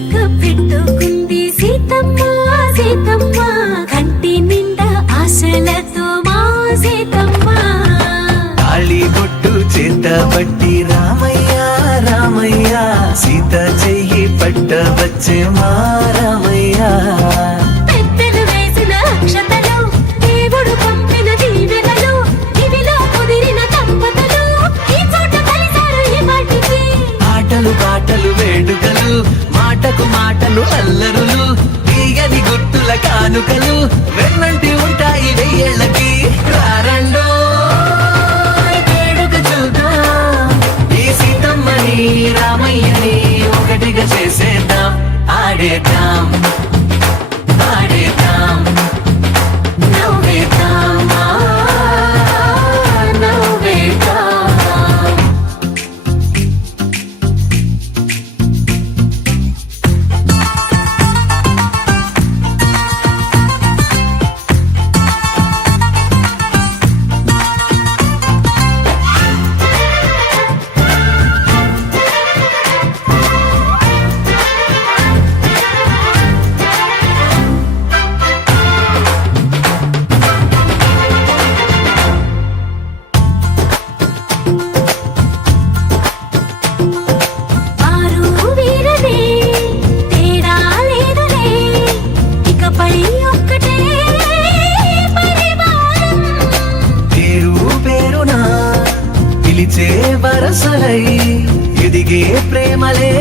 చుక్క పెట్టుకుంది సీతమ్మ సీతమ్మ కంటి నిండా ఆశలతో మా సీతమ్మ తాళి బొట్టు చేత బట్టి రామయ్య రామయ్య సీత చెయ్యి పట్ట వచ్చే మా రామయ్య పెద్దలు వేసిన అక్షతలు దేవుడు పంపిన దీవెనలు ఇవిలో కుదిరిన దంపతులు ఈ చోట కలిసారు ఈ మాటికి ఆటలు పాటలు వేడుకలు మాటకు మాటలు అల్లరులు తీయని గుర్తుల కానుకలు వెన్నంటి ఉంటాయి వెయ్యేళ్ళకి రారండో వేడుక చూద్దాం ఈ సీతమ్మని రామయ్యని ఒకటిగా చేసేద్దాం ఆడేద్దాం ఆడేద్దాం నవ్వేద్దాం నవ్వేద్దాం ఆరు వీరనే తేడా లేదులే ఇకపై ఒక్కటే పరివారం పేరు పేరునా పిలిచే వరసలై ఎదిగే ప్రేమలే